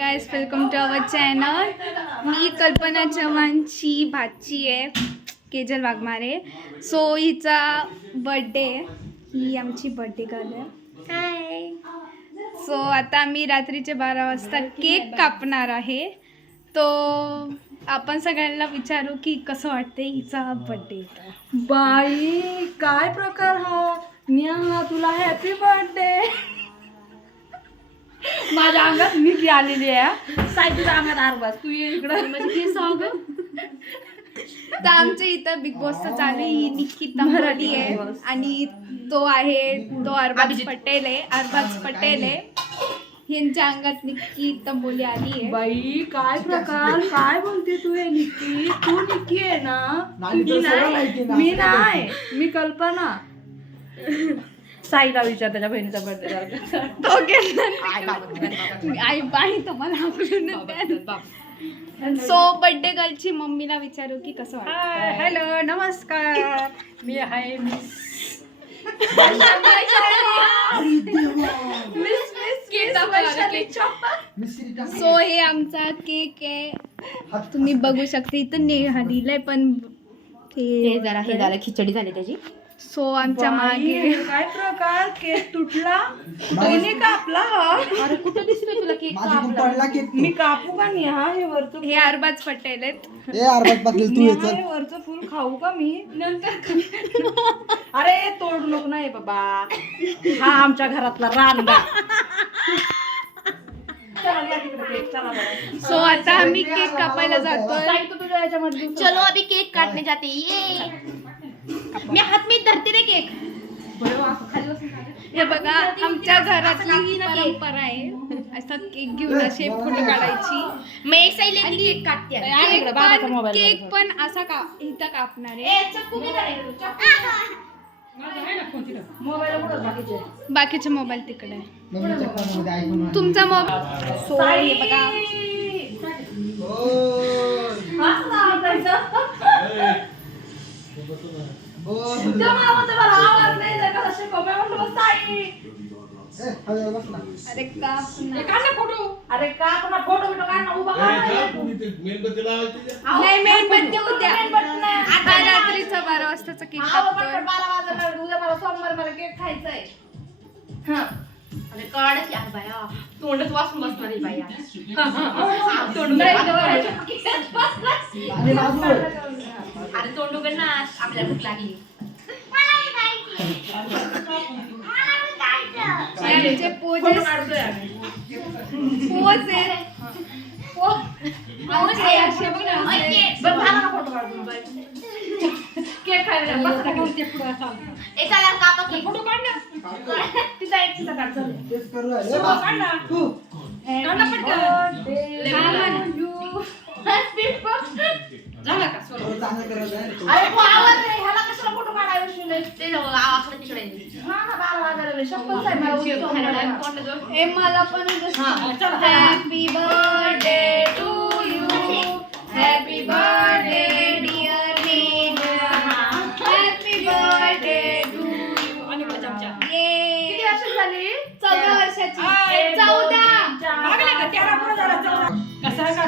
Guys, welcome to our channel. मी कल्पना चव्हाणची भाची आहे, केजल वाघमारे. सो हिचा बर्थडे, ही आमची बर्थडे गर्ल आहे. हाय. सो आता आम्ही रात्रीचे 12 वाजता केक कापणार आहे. तो आपण सगळ्यांना विचारू की कसं वाटते हिचा बर्थडे. बाई काय प्रकार हा. निया तुला हॅपी बर्थडे. माझ्या अंगात निकी आलेली आहे. साईच्या अंगात आरबाज तू ये इकडं. म्हणजे हे सांग. तर आमच्या इथं बिग बॉसचं चालू आहे. ही निक्की तंबोली आहे आणि तो अरबाज पटेल आहे. ह्यांच्या अंगात निक्की तंबोली आली आहे. बाई काय प्रकार. काय बोलते तू हे निक्की. तू निक्की आहे ना. मी नाही, मी कल्पना. साईला विचार त्याच्या बहिणीचा बर्थडे तो गेला आई बाई तुम्हाला सो बर्थडे गर्लची मम्मीला विचारू की कसं वाटतं. हॅलो नमस्कार. मी आहे मिस. सो हे आमचा केक आहे, तुम्ही बघू शकता. इथं नेहा दिलंय पण हे जरा खिचडी झाली त्याची. सो आमच्या मागे काय प्रकार. केक तुटला. कोणी कापला हा. अरे कुठे दिसतोय तुला केक कापला? मी कापू का नाही हा. हे वरचं हे अरबाज पटेल आहेत. हे वरचं फुल खाऊ का मी नंतर. अरे तोड नको नाही बाबा. हा आमच्या घरातला रानगा. सो आता आम्ही केक कापायला जातोय. चलो अभी केक काटने जाते. ये मी हात में धरते रे केक. हे बघा आमच्या घरातली ही परंपरा आहे, असा केक घेऊन असे फोटो काढायची. मैं ऐसा ही लेके केक काटते है. केक पण असा इथं कापणार आहे. बाकीचे मोबाईल तिकडे आहे. तुमचा मोबाईल सो हे बघा. अरे अरे का पुन्हा फोटो बिटो काढ ना. उभा नाही मेणबत्ती उद्या. आता रात्रीचा 12 वाजताचा केक कापतोय. उद्या मला सोमवार मला केक खायचाय. अरे काढच या बाया. तोंडच वासून बसणार आहे बाया. अरे तोंड उघड ना, आपल्याला भूक लागली. यांचे पोजेस पोज आहे. आमचे असे बघा. केक खायला बस का घेऊन ते पुढे एकाला कापा केक. फोटो काढ ना. तिचा एक तिचा काढ. चल काढ ना. काढ ना पटकन. झाला का. अरे आवाज नाही ह्याला कशाला फोटो काढायला ते आवाज तिकडे. हे मला पण happy birthday to you. Happy birthday dear Neha. Happy birthday to you. किती वर्ष झाली. 14 वर्षाची. 14. कसं आहे का.